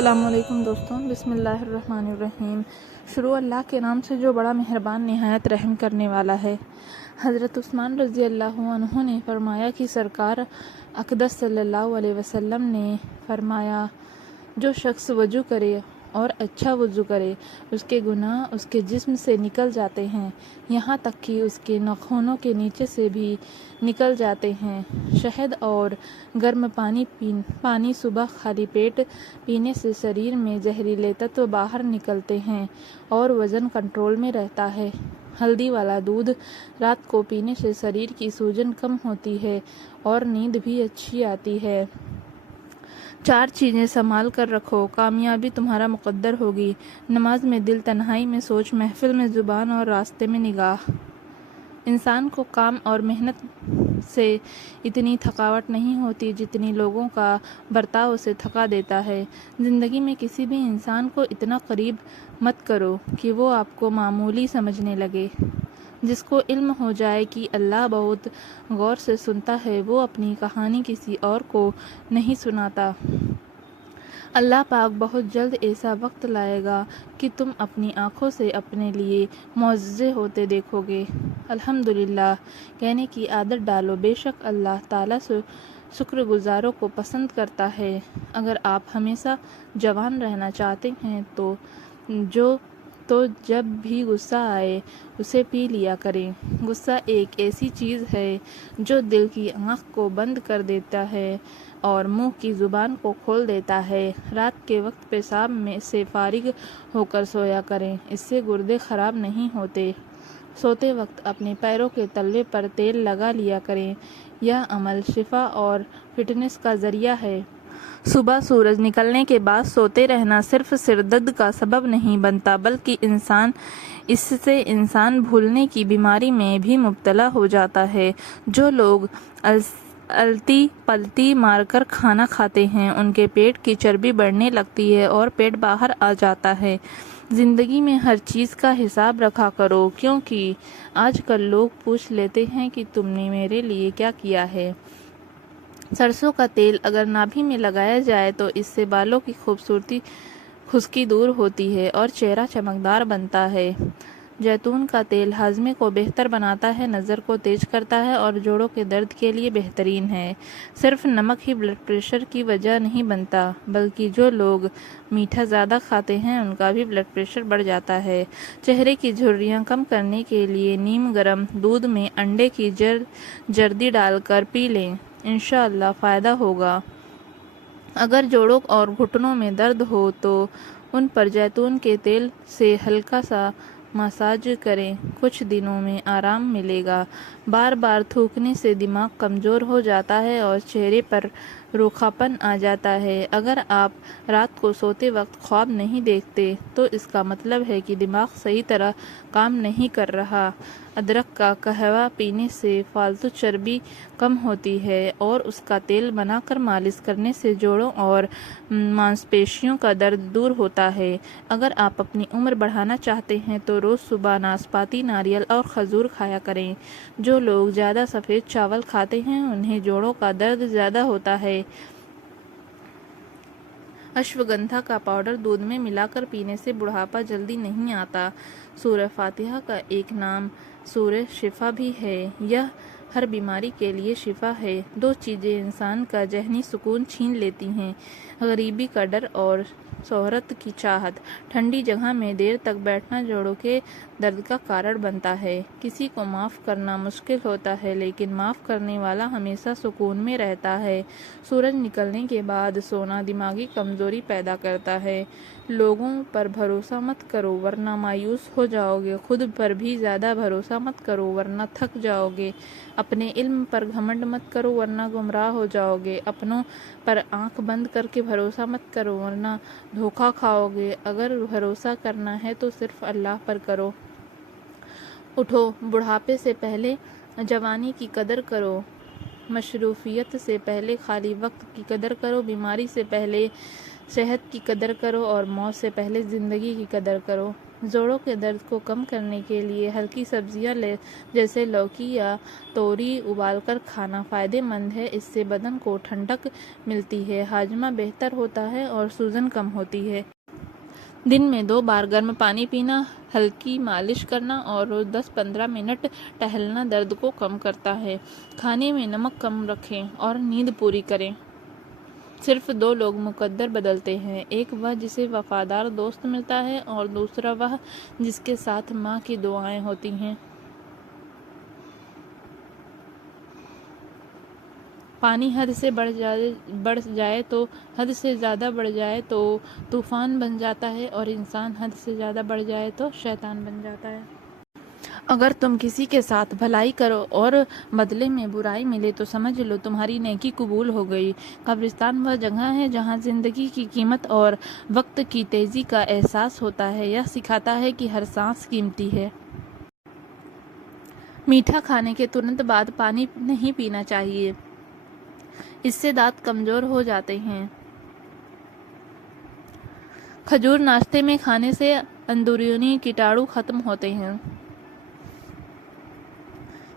السلام علیکم دوستوں، بسم اللہ الرحمن الرحیم۔ شروع اللہ کے نام سے جو بڑا مہربان نہایت رحم کرنے والا ہے۔ حضرت عثمان رضی اللہ عنہ نے فرمایا کہ سرکار اقدس صلی اللہ علیہ وسلم نے فرمایا، جو شخص وضو کرے اور اچھا وضو کرے، اس کے گناہ اس کے جسم سے نکل جاتے ہیں، یہاں تک کہ اس کے ناخنوں کے نیچے سے بھی نکل جاتے ہیں۔ شہد اور گرم پانی صبح خالی پیٹ پینے سے شریر میں زہریلے تتو باہر نکلتے ہیں اور وزن کنٹرول میں رہتا ہے۔ ہلدی والا دودھ رات کو پینے سے شریر کی سوجن کم ہوتی ہے اور نیند بھی اچھی آتی ہے۔ 4 چیزیں سنبھال کر رکھو، کامیابی تمہارا مقدر ہوگی۔ نماز میں دل، تنہائی میں سوچ، محفل میں زبان اور راستے میں نگاہ۔ انسان کو کام اور محنت سے اتنی تھکاوٹ نہیں ہوتی جتنی لوگوں کا برتاؤ اسے تھکا دیتا ہے۔ زندگی میں کسی بھی انسان کو اتنا قریب مت کرو کہ وہ آپ کو معمولی سمجھنے لگے۔ جس کو علم ہو جائے کہ اللہ بہت غور سے سنتا ہے، وہ اپنی کہانی کسی اور کو نہیں سناتا۔ اللہ پاک بہت جلد ایسا وقت لائے گا کہ تم اپنی آنکھوں سے اپنے لیے معجزے ہوتے دیکھو گے۔ الحمدللہ کہنے کی عادت ڈالو، بے شک اللہ تعالیٰ شکر گزاروں کو پسند کرتا ہے۔ اگر آپ ہمیشہ جوان رہنا چاہتے ہیں تو جب بھی غصہ آئے اسے پی لیا کریں۔ غصہ ایک ایسی چیز ہے جو دل کی آنکھ کو بند کر دیتا ہے اور منہ کی زبان کو کھول دیتا ہے۔ رات کے وقت پیشاب سے فارغ ہو کر سویا کریں، اس سے گردے خراب نہیں ہوتے۔ سوتے وقت اپنے پیروں کے تلوے پر تیل لگا لیا کریں، یہ عمل شفا اور فٹنس کا ذریعہ ہے۔ صبح سورج نکلنے کے بعد سوتے رہنا صرف سر درد کا سبب نہیں بنتا بلکہ اس سے انسان بھولنے کی بیماری میں بھی مبتلا ہو جاتا ہے۔ جو لوگ الٹی پلٹی مار کر کھانا کھاتے ہیں ان کے پیٹ کی چربی بڑھنے لگتی ہے اور پیٹ باہر آ جاتا ہے۔ زندگی میں ہر چیز کا حساب رکھا کرو، کیونکہ آج کل لوگ پوچھ لیتے ہیں کہ تم نے میرے لیے کیا کیا ہے۔ سرسوں کا تیل اگر نابھی میں لگایا جائے تو اس سے بالوں کی خشکی دور ہوتی ہے اور چہرہ چمکدار بنتا ہے۔ زیتون کا تیل ہاضمے کو بہتر بناتا ہے، نظر کو تیز کرتا ہے اور جوڑوں کے درد کے لیے بہترین ہے۔ صرف نمک ہی بلڈ پریشر کی وجہ نہیں بنتا بلکہ جو لوگ میٹھا زیادہ کھاتے ہیں ان کا بھی بلڈ پریشر بڑھ جاتا ہے۔ چہرے کی جھریاں کم کرنے کے لیے نیم گرم دودھ میں انڈے کی زردی ڈال کر پی لیں، انشاءاللہ فائدہ ہوگا۔ اگر جوڑوں اور گھٹنوں میں درد ہو تو ان پر زیتون کے تیل سے ہلکا سا مساج کریں، کچھ دنوں میں آرام ملے گا۔ بار بار تھوکنے سے دماغ کمزور ہو جاتا ہے اور چہرے پر روکھاپن آ جاتا ہے۔ اگر آپ رات کو سوتے وقت خواب نہیں دیکھتے تو اس کا مطلب ہے کہ دماغ صحیح طرح کام نہیں کر رہا۔ ادرک کا قہوہ پینے سے فالتو چربی کم ہوتی ہے اور اس کا تیل بنا کر مالش کرنے سے جوڑوں اور مانس پیشیوں کا درد دور ہوتا ہے۔ اگر آپ اپنی عمر بڑھانا چاہتے ہیں تو روز صبح ناسپاتی، ناریل اور کھجور کھایا کریں۔ جو لوگ زیادہ سفید چاول کھاتے ہیں انہیں جوڑوں کا درد زیادہ ہوتا ہے۔ اشوگندھا کا پاؤڈر دودھ میں ملا کر پینے سے بڑھاپا جلدی نہیں آتا۔ سورہ فاتحہ کا ایک نام سورہ شفا بھی ہے، یہ ہر بیماری کے لیے شفا ہے۔ 2 چیزیں انسان کا ذہنی سکون چھین لیتی ہیں، غریبی کا ڈر اور شہرت کی چاہت۔ ٹھنڈی جگہ میں دیر تک بیٹھنا جوڑوں کے درد کا کارن بنتا ہے۔ کسی کو معاف کرنا مشکل ہوتا ہے لیکن معاف کرنے والا ہمیشہ سکون میں رہتا ہے۔ سورج نکلنے کے بعد سونا دماغی کمزوری پیدا کرتا ہے۔ لوگوں پر بھروسہ مت کرو ورنہ مایوس ہو جاؤ گے، خود پر بھی زیادہ بھروسہ مت کرو ورنہ تھک جاؤ گے، اپنے علم پر گھمنڈ مت کرو ورنہ گمراہ ہو جاؤ گے، اپنوں پر آنکھ بند کر کے بھروسہ مت کرو ورنہ دھوکہ کھاؤ گے۔ اگر بھروسہ کرنا ہے تو صرف اللہ پر کرو۔ اٹھو، بڑھاپے سے پہلے جوانی کی قدر کرو، مصروفیت سے پہلے خالی وقت کی قدر کرو، بیماری سے پہلے صحت کی قدر کرو اور موت سے پہلے زندگی کی قدر کرو۔ जोड़ों के दर्द को कम करने के लिए हल्की सब्जियां ले जैसे लौकी या तोरी उबालकर खाना फ़ायदेमंद है। इससे बदन को ठंडक मिलती है, हाजमा बेहतर होता है और सूजन कम होती है। दिन में 2 बार गर्म पानी पीना, हल्की मालिश करना और रोज़ 10-15 मिनट टहलना दर्द को कम करता है। खाने में नमक कम रखें और नींद पूरी करें। सिर्फ 2 लोग मुकद्दर बदलते हैं, एक वह जिसे वफादार दोस्त मिलता है और दूसरा वह जिसके साथ माँ की दुआएं होती हैं। पानी हद से बढ़ जाए तो हद से ज़्यादा बढ़ जाए तो तूफान बन जाता है और इंसान हद से ज़्यादा बढ़ जाए तो शैतान बन जाता है। अगर तुम किसी के साथ भलाई करो और बदले में बुराई मिले तो समझ लो तुम्हारी नेकी कबूल हो गई। कब्रिस्तान वह जगह है जहाँ जिंदगी की कीमत और वक्त की तेजी का एहसास होता है। यह सिखाता है कि हर सांस कीमती है। मीठा खाने के तुरंत बाद पानी नहीं पीना चाहिए, इससे दांत कमजोर हो जाते हैं। खजूर नाश्ते में खाने से अंदरूनी कीटाणु खत्म होते हैं।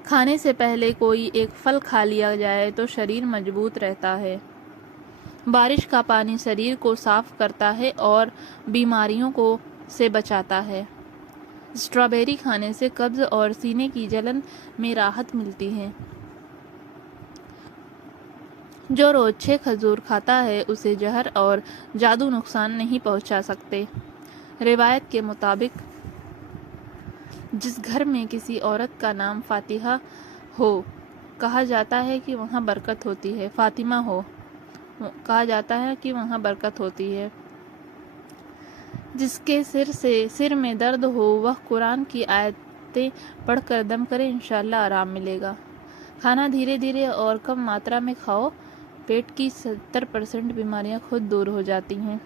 खाने से पहले कोई एक फल खा लिया जाए तो शरीर मजबूत रहता है। बारिश का पानी शरीर को साफ करता है और बीमारियों से बचाता है। स्ट्रॉबेरी खाने से कब्ज और सीने की जलन में राहत मिलती है। जो रोज 6 खजूर खाता है उसे जहर और जादू नुकसान नहीं पहुंचा सकते। रिवायत के मुताबिक जिस घर में किसी औरत का नाम फातिहा हो, कहा जाता है कि वहाँ बरकत होती है। फातिमा हो, कहा जाता है कि वहाँ बरकत होती है। जिसके सिर में दर्द हो वह कुरान की आयतें पढ़कर दम करे, इंशाल्लाह आराम मिलेगा। खाना धीरे धीरे और कम मात्रा में खाओ, पेट की 70% बीमारियां खुद दूर हो जाती हैं।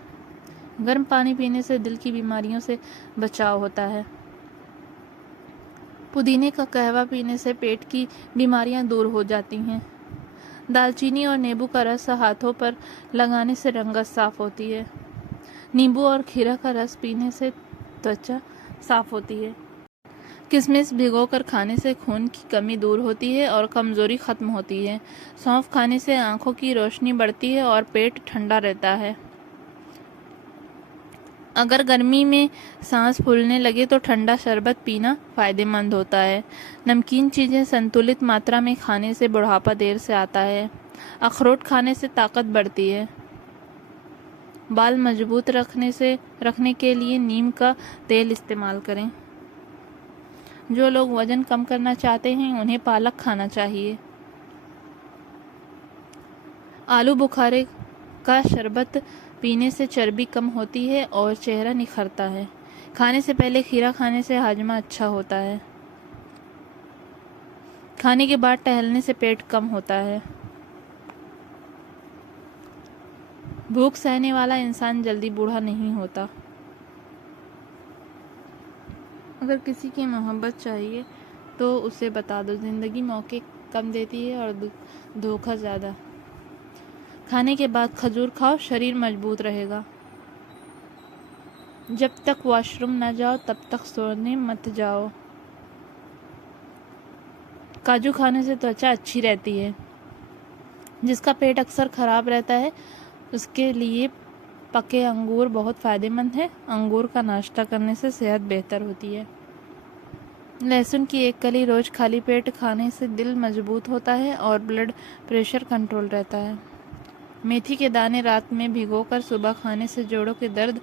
गर्म पानी पीने से दिल की बीमारियों से बचाव होता है। पुदीने का कहवा पीने से पेट की बीमारियां दूर हो जाती हैं। दालचीनी और नींबू का रस हाथों पर लगाने से रंगत साफ होती है। नींबू और खीरा का रस पीने से त्वचा साफ होती है। किशमिश भिगोकर खाने से खून की कमी दूर होती है और कमजोरी खत्म होती है। सौंफ खाने से आंखों की रोशनी बढ़ती है और पेट ठंडा रहता है। अगर गर्मी में सांस फूलने लगे तो ठंडा शरबत पीना फायदेमंद होता है। नमकीन चीज़ें संतुलित मात्रा में खाने से बुढ़ापा देर से आता है। अखरोट खाने से ताकत बढ़ती है। बाल मजबूत रखने के लिए नीम का तेल इस्तेमाल करें। जो लोग वजन कम करना चाहते हैं उन्हें पालक खाना चाहिए। आलू बुखारे का शरबत पीने से चर्बी कम होती है और चेहरा निखरता है। खाने से पहले खीरा खाने से हाजमा अच्छा होता है। खाने के बाद टहलने से पेट कम होता है। भूख सहने वाला इंसान जल्दी बूढ़ा नहीं होता। अगर किसी की मोहब्बत चाहिए तो उसे बता दो, जिंदगी मौके कम देती है और धोखा ज़्यादा। खाने के बाद खजूर खाओ, शरीर मजबूत रहेगा। जब तक वॉशरूम न जाओ तब तक सोने मत जाओ। काजू खाने से त्वचा अच्छी रहती है। जिसका पेट अक्सर खराब रहता है उसके लिए पके अंगूर बहुत फ़ायदेमंद है। अंगूर का नाश्ता करने से सेहत बेहतर होती है। लहसुन की एक कली रोज़ खाली पेट खाने से दिल मजबूत होता है और ब्लड प्रेशर कंट्रोल रहता है। मेथी के दाने रात में भिगोकर सुबह खाने से जोड़ों के दर्द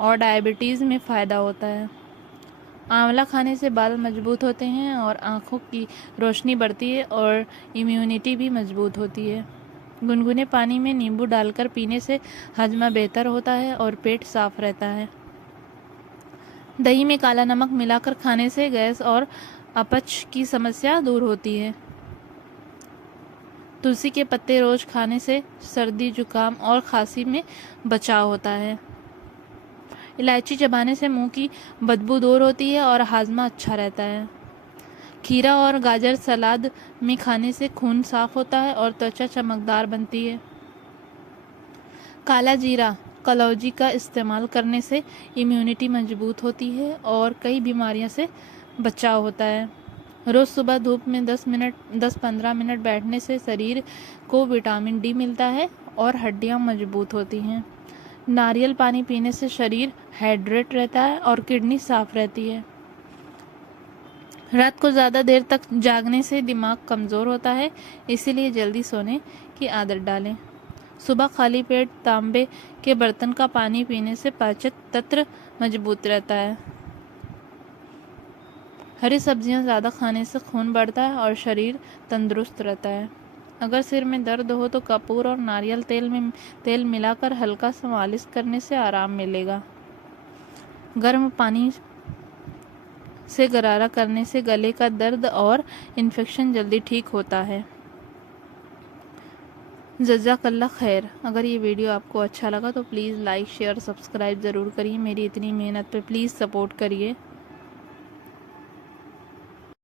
और डायबिटीज़ में फ़ायदा होता है। आंवला खाने से बाल मजबूत होते हैं और आँखों की रोशनी बढ़ती है और इम्यूनिटी भी मजबूत होती है। गुनगुने पानी में नींबू डालकर पीने से हजमा बेहतर होता है और पेट साफ रहता है। दही में काला नमक मिलाकर खाने से गैस और अपच की समस्या दूर होती है। तुलसी के पत्ते रोज खाने से सर्दी, जुकाम और खांसी में बचाव होता है। इलायची चबाने से मुंह की बदबू दूर होती है और हाजमा अच्छा रहता है। खीरा और गाजर सलाद में खाने से खून साफ होता है और त्वचा चमकदार बनती है। काला जीरा कलौजी का इस्तेमाल करने से इम्यूनिटी मजबूत होती है और कई बीमारियों से बचाव होता है। रोज़ सुबह धूप में 10-15 मिनट बैठने से शरीर को विटामिन डी मिलता है और हड्डियां मजबूत होती हैं। नारियल पानी पीने से शरीर हाइड्रेट रहता है और किडनी साफ रहती है। रात को ज़्यादा देर तक जागने से दिमाग कमज़ोर होता है, इसीलिए जल्दी सोने की आदत डालें। सुबह खाली पेट तांबे के बर्तन का पानी पीने से पाचन तंत्र मजबूत रहता है। हरी सब्जियां ज़्यादा खाने से खून बढ़ता है और शरीर तंदुरुस्त रहता है। अगर सिर में दर्द हो तो कपूर और नारियल तेल मिलाकर हल्का सा मालिश करने से आराम मिलेगा। गर्म पानी से गरारा करने से गले का दर्द और इन्फेक्शन जल्दी ठीक होता है। जज़ाकल्लाह खैर। अगर ये वीडियो आपको अच्छा लगा तो प्लीज़ लाइक शेयर सब्सक्राइब ज़रूर करिए। मेरी इतनी मेहनत पे प्लीज़ सपोर्ट करिए।